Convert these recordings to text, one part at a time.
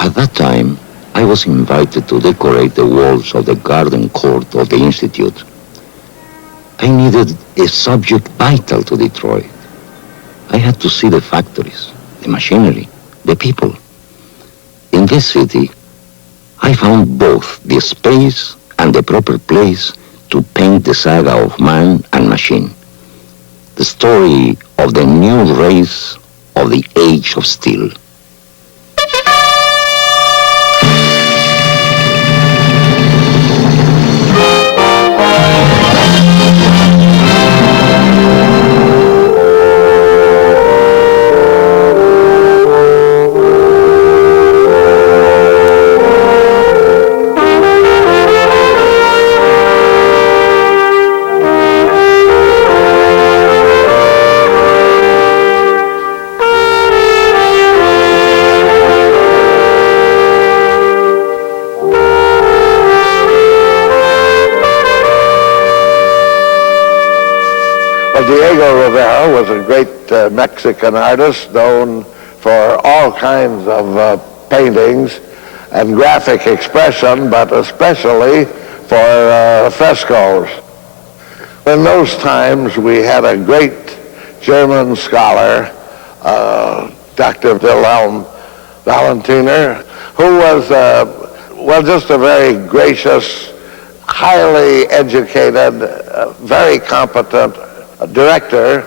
at that time, I was invited to decorate the walls of the garden court of the Institute. I needed a subject vital to Detroit. I had to see the factories, the machinery, the people. In this city, I found both the space and the proper place to paint the saga of man and machine, the story of the new race of the age of steel. Rivera was a great Mexican artist known for all kinds of paintings and graphic expression, but especially for frescoes. In those times, we had a great German scholar, Dr. Wilhelm Valentiner, who was, just a very gracious, highly educated, very competent director,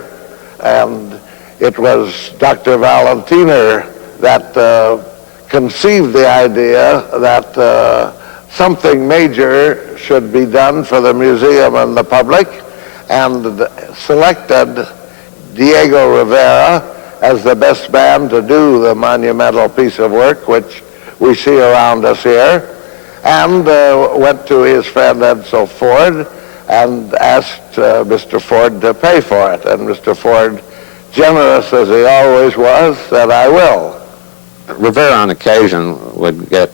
and it was Dr. Valentiner that conceived the idea that something major should be done for the museum and the public, and selected Diego Rivera as the best man to do the monumental piece of work which we see around us here, and went to his friend Edsel Ford and asked Mr. Ford to pay for it. And Mr. Ford, generous as he always was, said, "I will." Rivera on occasion would get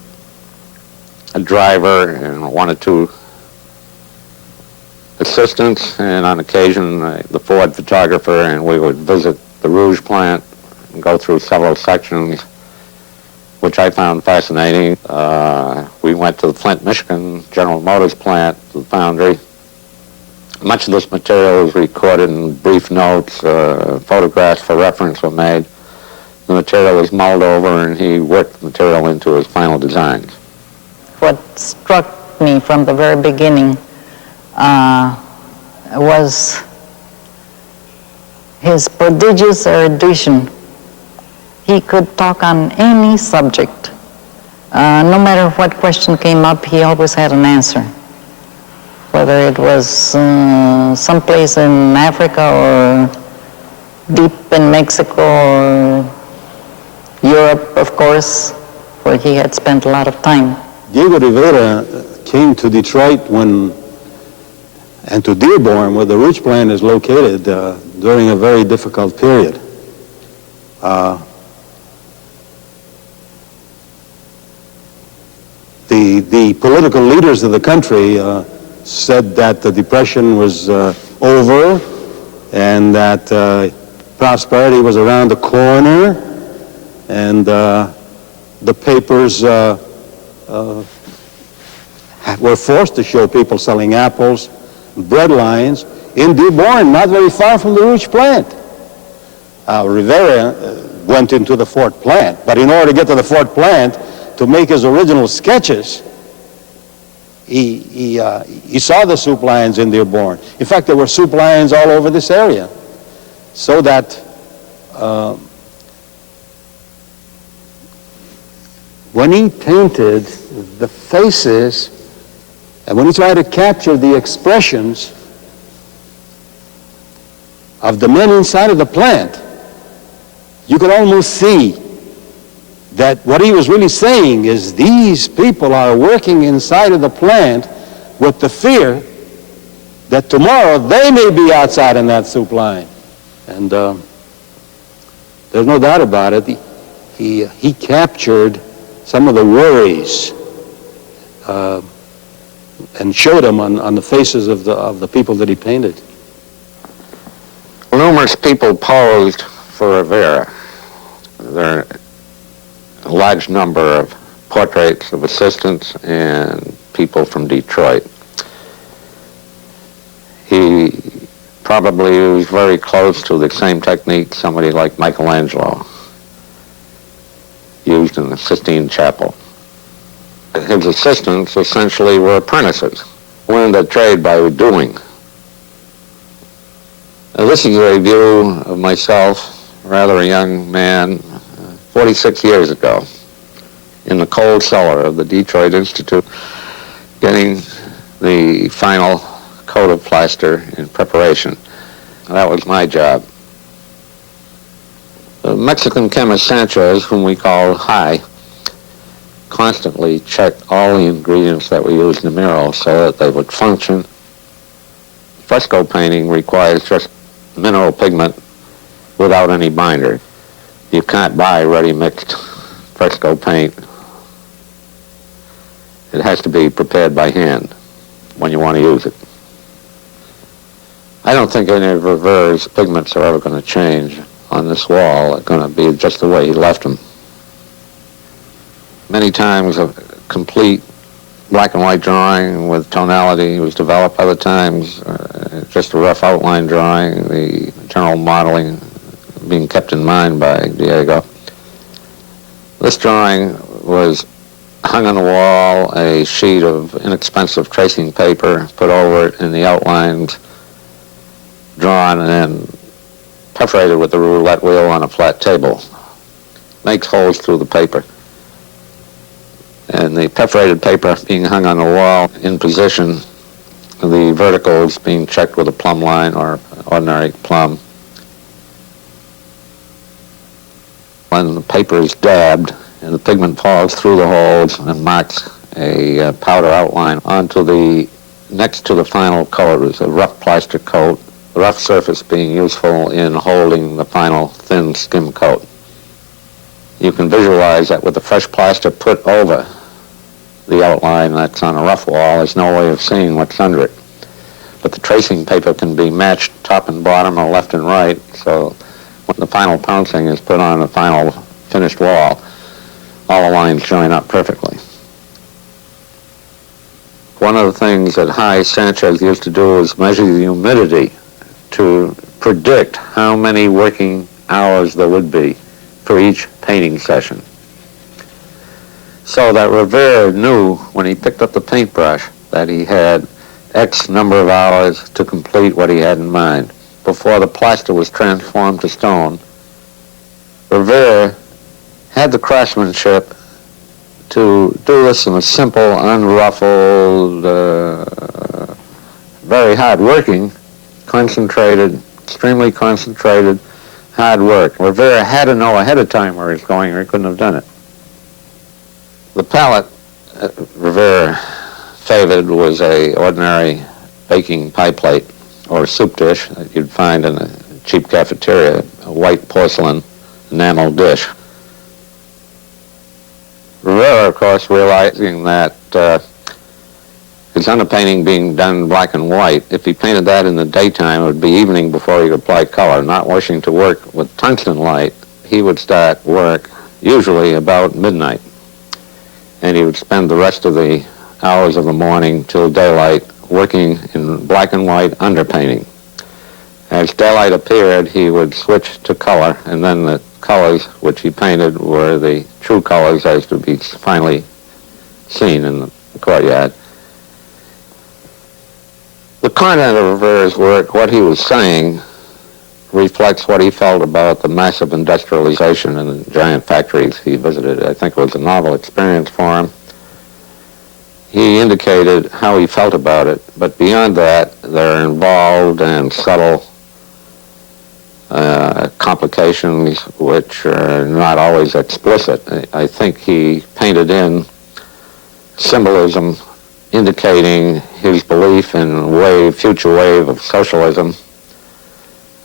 a driver and one or two assistants, and on occasion the Ford photographer, and we would visit the Rouge plant and go through several sections, which I found fascinating. We went to the Flint, Michigan General Motors plant, the foundry. Much of this material was recorded in brief notes. Photographs for reference were made. The material was mulled over, and he worked the material into his final designs. What struck me from the very beginning was his prodigious erudition. He could talk on any subject. No matter what question came up, he always had an answer. Whether it was someplace in Africa or deep in Mexico or Europe, of course, where he had spent a lot of time. Diego Rivera came to Detroit and to Dearborn, where the Rouge plant is located, during a very difficult period. The political leaders of the country said that the Depression was over and that prosperity was around the corner, and the papers were forced to show people selling apples, bread lines in Dearborn, not very far from the Rouge plant. Rivera went into the Ford plant, but in order to get to the Ford plant to make his original sketches, he saw the soup lines in Dearborn. In fact, there were soup lines all over this area, so that when he painted the faces and when he tried to capture the expressions of the men inside of the plant, you could almost see that what he was really saying is these people are working inside of the plant with the fear that tomorrow they may be outside in that soup line. And there's no doubt about it. He captured some of the worries and showed them on the faces of the people that he painted. Numerous people posed for Rivera. There are a large number of portraits of assistants and people from Detroit. He probably was very close to the same technique somebody like Michelangelo used in the Sistine Chapel. His assistants essentially were apprentices, learned a trade by doing. Now, this is a view of myself, rather a young man, 46 years ago, in the cold cellar of the Detroit Institute, getting the final coat of plaster in preparation. That was my job. The Mexican chemist Sanchez, whom we called High, constantly checked all the ingredients that we used in the murals so that they would function. Fresco painting requires just mineral pigment without any binder. You can't buy ready mixed fresco paint. It has to be prepared by hand when you want to use it. I don't think any of Rivera's pigments are ever going to change on this wall. They're going to be just the way he left them. Many times a complete black and white drawing with tonality was developed. Other times just a rough outline drawing, the general modeling being kept in mind by Diego. This drawing was hung on the wall, a sheet of inexpensive tracing paper put over it, and the outlines drawn and then perforated with the roulette wheel on a flat table. Makes holes through the paper. And the perforated paper being hung on the wall in position, the verticals being checked with a plumb line or ordinary plumb. When the paper is dabbed and the pigment falls through the holes and marks a powder outline onto the, next to the final colors, a rough plaster coat, the rough surface being useful in holding the final thin skim coat. You can visualize that with the fresh plaster put over the outline that's on a rough wall, there's no way of seeing what's under it. But the tracing paper can be matched top and bottom or left and right, so when the final pouncing is put on the final finished wall, all the lines join up perfectly. One of the things that High Sanchez used to do was measure the humidity to predict how many working hours there would be for each painting session. So that Rivera knew when he picked up the paintbrush that he had X number of hours to complete what he had in mind. Before the plaster was transformed to stone, Rivera had the craftsmanship to do this in a simple, unruffled, very hard-working, concentrated, extremely concentrated, hard work. Rivera had to know ahead of time where he's going or he couldn't have done it. The palette Rivera favored was a ordinary baking pie plate or soup dish that you'd find in a cheap cafeteria, a white porcelain enamel dish. Rivera, of course, realizing that his underpainting being done black and white, if he painted that in the daytime, it would be evening before he could apply color. Not wishing to work with tungsten light, he would start work usually about midnight. And he would spend the rest of the hours of the morning till daylight working in black and white underpainting. As daylight appeared, he would switch to color, and then the colors which he painted were the true colors as to be finally seen in the courtyard. The content of Rivera's work, what he was saying, reflects what he felt about the massive industrialization in the giant factories he visited. I think it was a novel experience for him. He indicated how he felt about it, but beyond that, there are involved and subtle complications which are not always explicit. I think he painted in symbolism indicating his belief in future wave of socialism.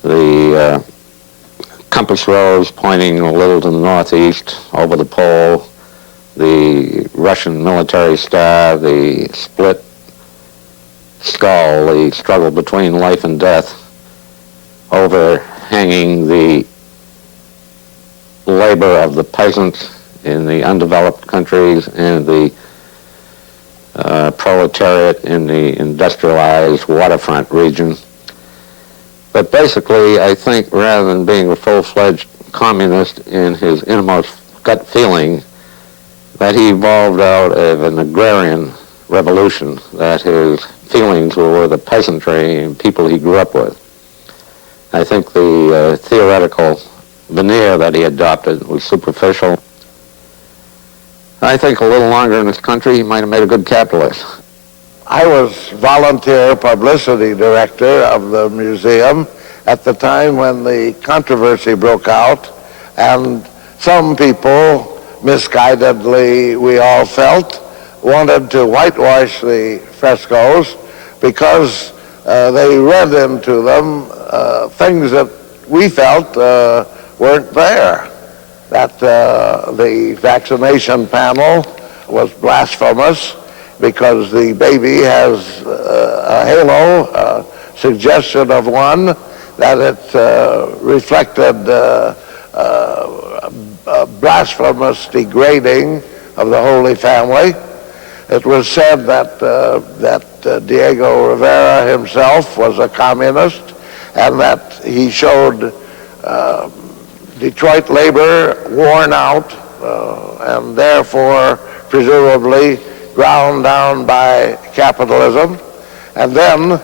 The compass rose pointing a little to the northeast over the pole, the Russian military star, the split skull, the struggle between life and death, overhanging the labor of the peasants in the undeveloped countries and the proletariat in the industrialized waterfront region. But basically, I think rather than being a full-fledged communist in his innermost gut feeling, that he evolved out of an agrarian revolution, that his feelings were with the peasantry and people he grew up with. I think the theoretical veneer that he adopted was superficial. I think a little longer in this country, he might have made a good capitalist. I was volunteer publicity director of the museum at the time when the controversy broke out, and some people, misguidedly we all felt, wanted to whitewash the frescoes because they read into them things that we felt weren't there. That the vaccination panel was blasphemous because the baby has a halo, a suggestion of one, that it reflected blasphemous degrading of the Holy Family. It was said that Diego Rivera himself was a communist and that he showed Detroit labor worn out and therefore presumably ground down by capitalism. And then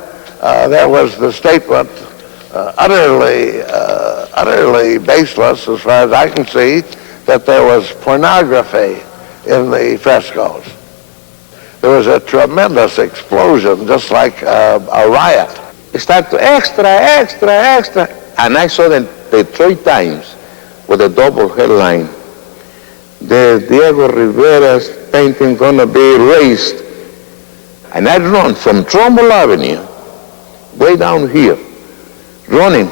there was the statement, utterly baseless as far as I can see, that there was pornography in the frescoes. There was a tremendous explosion, just like a riot. It started extra, extra, extra. And I saw the Detroit Times with a double headline. The Diego Rivera's painting gonna be erased. And I run from Trumbull Avenue, way down here, running.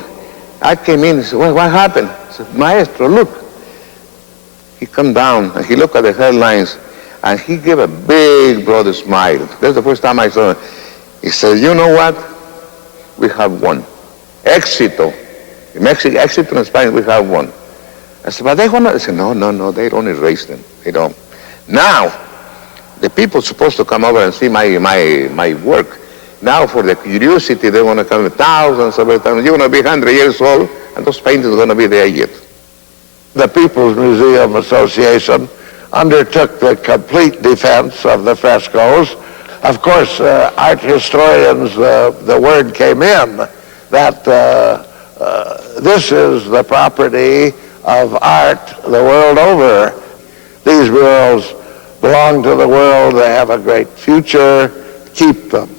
I came in and said, what happened? I said, Maestro, look. He come down and he looked at the headlines and he gave a big broad smile. That's the first time I saw him. He said, you know what? We have won. Éxito. In Mexico, éxito in Spanish, we have won. I said, but they want to, I said, no, they don't erase them. They don't. Now, the people supposed to come over and see my work. Now, for the curiosity, they want to come thousands of times. You're going to be 100 years old, and those paintings are going to be there yet. The People's Museum Association undertook the complete defense of the frescoes. Of course, art historians, the word came in that this is the property of art the world over. These murals belong to the world. They have a great future. Keep them.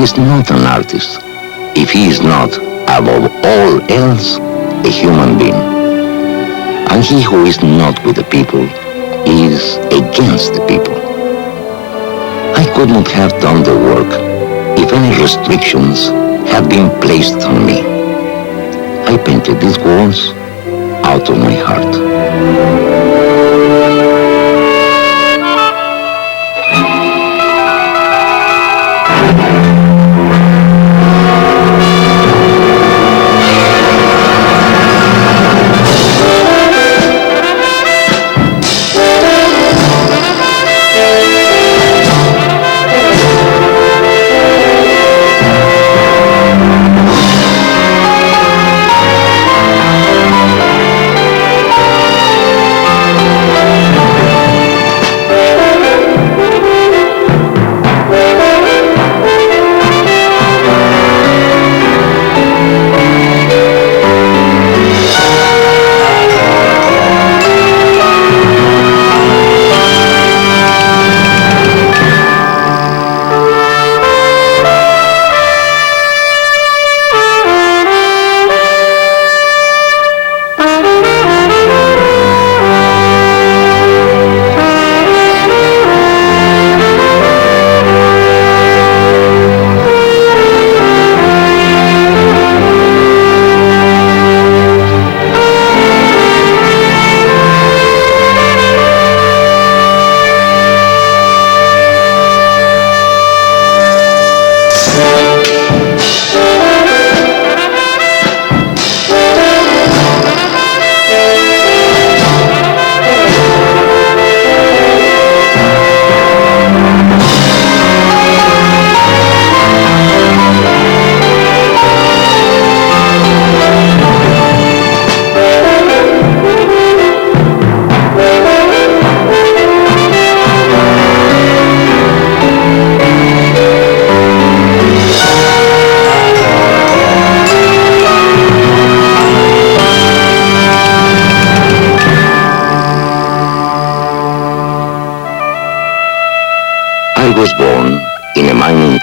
Is not an artist if he is not, above all else, a human being. And he who is not with the people is against the people. I could not have done the work if any restrictions had been placed on me. I painted these walls out of my heart.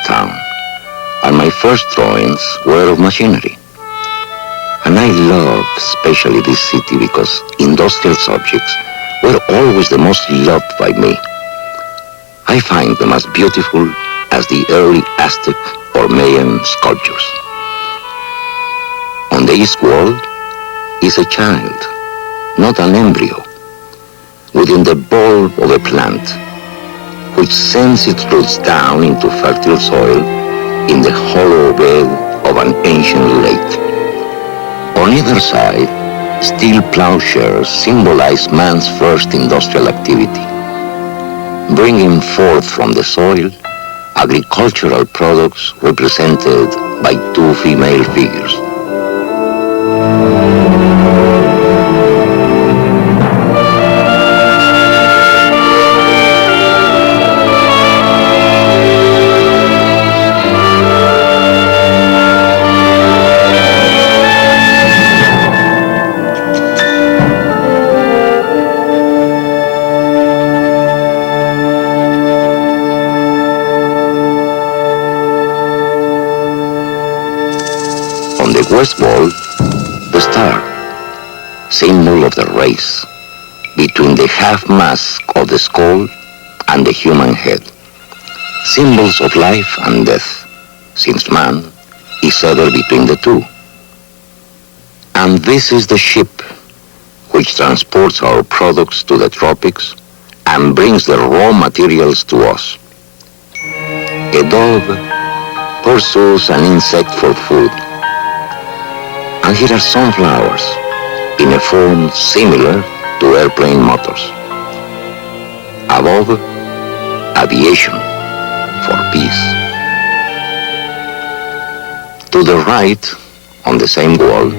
town, and my first drawings were of machinery. And I love especially this city because industrial subjects were always the most loved by me. I find them as beautiful as the early Aztec or Mayan sculptures. On the east wall is a child, not an embryo, within the bulb of a plant, which sends its roots down into fertile soil in the hollow bed of an ancient lake. On either side, steel plowshares symbolize man's first industrial activity, bringing forth from the soil agricultural products represented by two female figures. On the west wall, the star, symbol of the race, between the half mask of the skull and the human head. Symbols of life and death, since man is ever between the two. And this is the ship which transports our products to the tropics and brings the raw materials to us. A dog pursues an insect for food. And here are sunflowers in a form similar to airplane motors. Above, aviation for peace. To the right, on the same wall,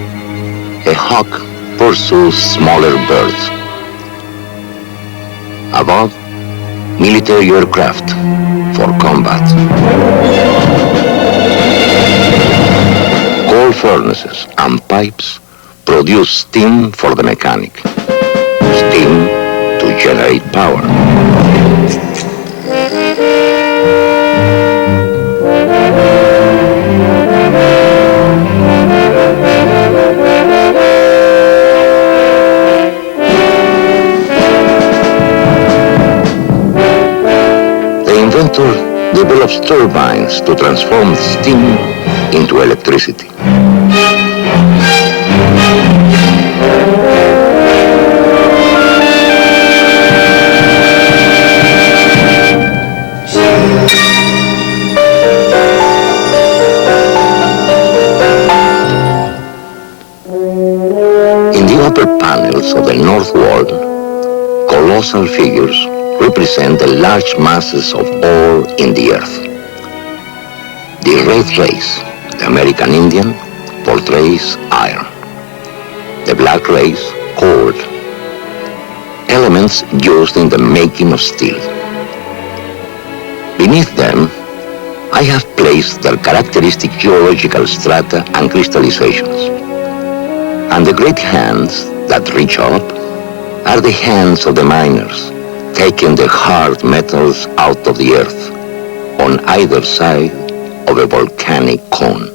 a hawk pursues smaller birds. Above, military aircraft for combat. Coal furnaces and pipes produce steam for the mechanic. Steam to generate power. The inventor develops turbines to transform steam into electricity. In the upper panels of the north wall, colossal figures represent the large masses of ore in the earth. The red race, the American Indian, portrays iron. The black race, gold. Elements used in the making of steel. Beneath them, I have placed their characteristic geological strata and crystallizations. And the great hands that reach up are the hands of the miners, taking the hard metals out of the earth on either side of a volcanic cone.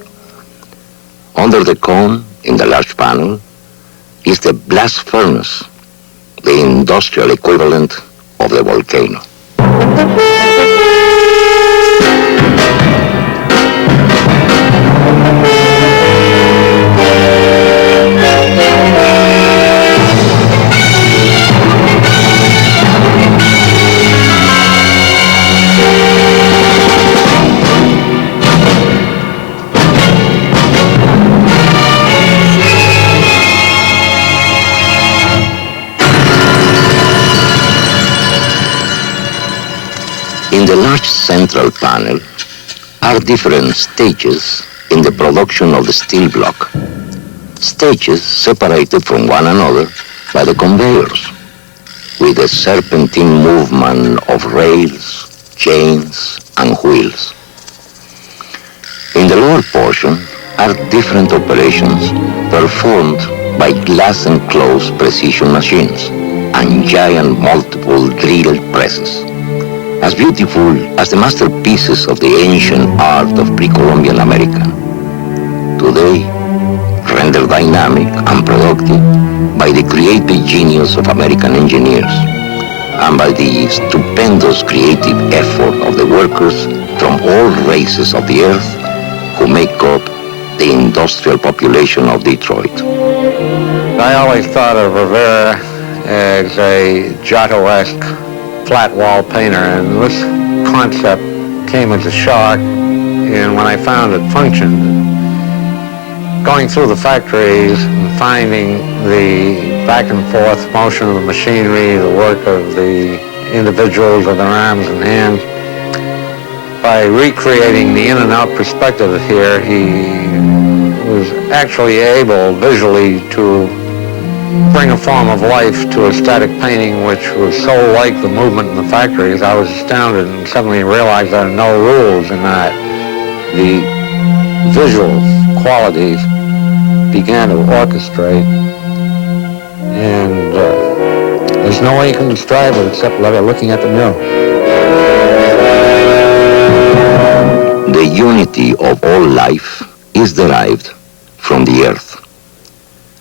Under the cone, in the large panel, is the blast furnace, the industrial equivalent of the volcano. In the large central panel are different stages in the production of the steel block. Stages separated from one another by the conveyors, with a serpentine movement of rails, chains, and wheels. In the lower portion are different operations performed by glass-enclosed precision machines and giant multiple drill presses. as beautiful as the masterpieces of the ancient art of pre-Columbian America. Today, rendered dynamic and productive by the creative genius of American engineers and by the stupendous creative effort of the workers from all races of the earth who make up the industrial population of Detroit. I always thought of Rivera as a Giotto-esque flat wall painter, and this concept came as a shock, and when I found it functioned, going through the factories and finding the back and forth motion of the machinery, the work of the individuals with their arms and hands, by recreating the in and out perspective here, he was actually able visually to bring a form of life to a static painting which was so like the movement in the factories. I was astounded and suddenly realized there are no rules in that. The visual qualities began to orchestrate, and there's no way you can describe it except by looking at the mural. The unity of all life is derived from the earth,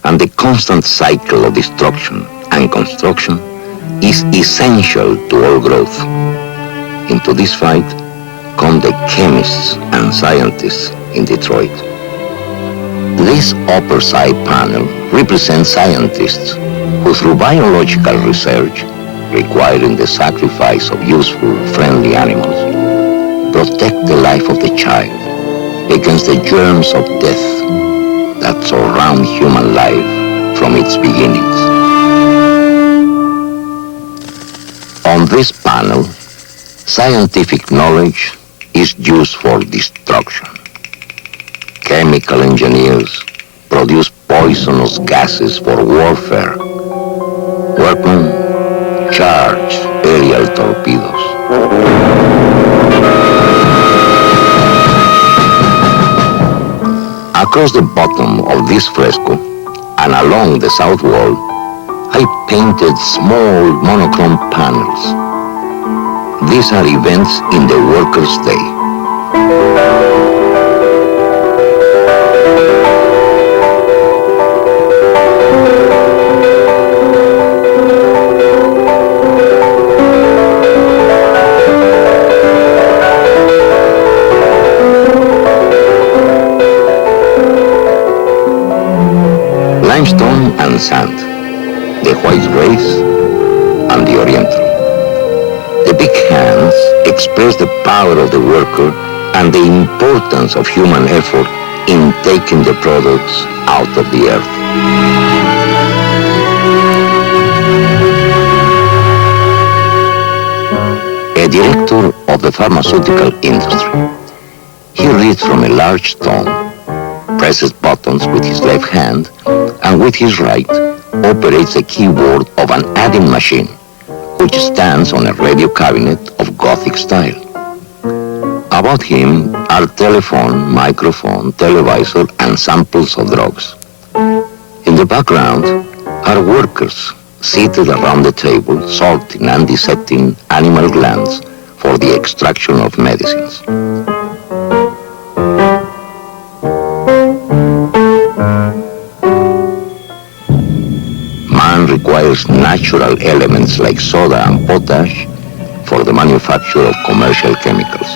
and the constant cycle of destruction and construction is essential to all growth. Into this fight come the chemists and scientists in Detroit. This upper side panel represents scientists who, through biological research, requiring the sacrifice of useful, friendly animals, protect the life of the child against the germs of death that surround human life from its beginnings. On this panel, scientific knowledge is used for destruction. Chemical engineers produce poisonous gases for warfare. Workmen charge aerial torpedoes. Across the bottom of this fresco and along the south wall, I painted small monochrome panels. These are events in the workers' day. Limestone and sand, the white race and the oriental. The big hands express the power of the worker and the importance of human effort in taking the products out of the earth. A director of the pharmaceutical industry. He reads from a large tome, presses buttons with his left hand, and with his right operates the keyboard of an adding machine, which stands on a radio cabinet of Gothic style. About him are telephone, microphone, televisor, and samples of drugs. In the background are workers seated around the table, sorting and dissecting animal glands for the extraction of medicines. Man requires natural elements like soda and potash for the manufacture of commercial chemicals.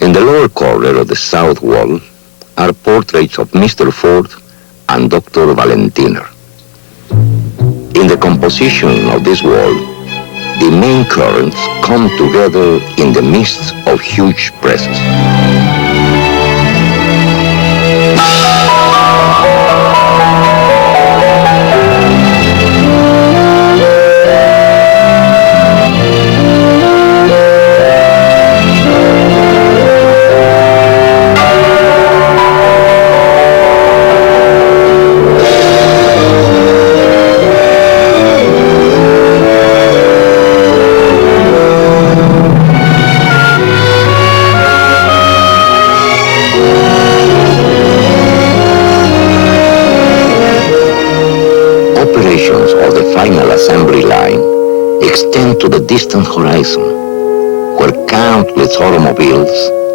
In the lower corner of the south wall are portraits of Mr. Ford and Dr. Valentiner. In the composition of this wall, the main currents come together in the midst of huge presses. distant horizon, where countless automobiles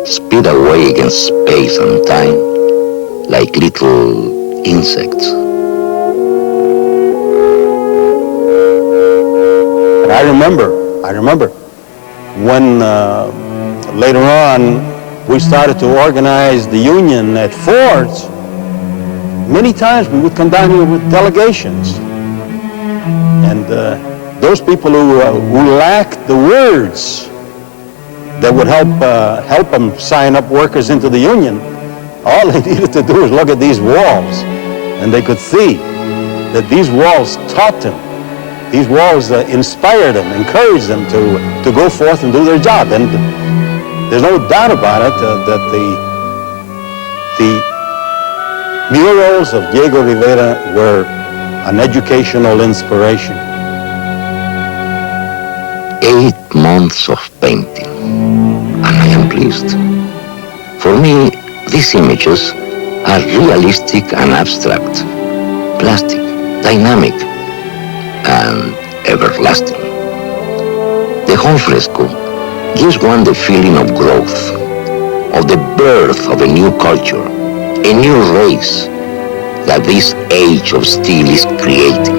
speed away against space and time like little insects. I remember when later on we started to organize the union at Ford's. Many times we would come down here with delegations, and those people who lacked the words that would help them sign up workers into the union, all they needed to do was look at these walls, and they could see that these walls taught them. These walls inspired them, encouraged them to go forth and do their job. And there's no doubt about it that the murals of Diego Rivera were an educational inspiration. 8 months of painting, and I am pleased. For me, these images are realistic and abstract, plastic, dynamic, and everlasting. The home fresco gives one the feeling of growth, of the birth of a new culture, a new race that this age of steel is creating.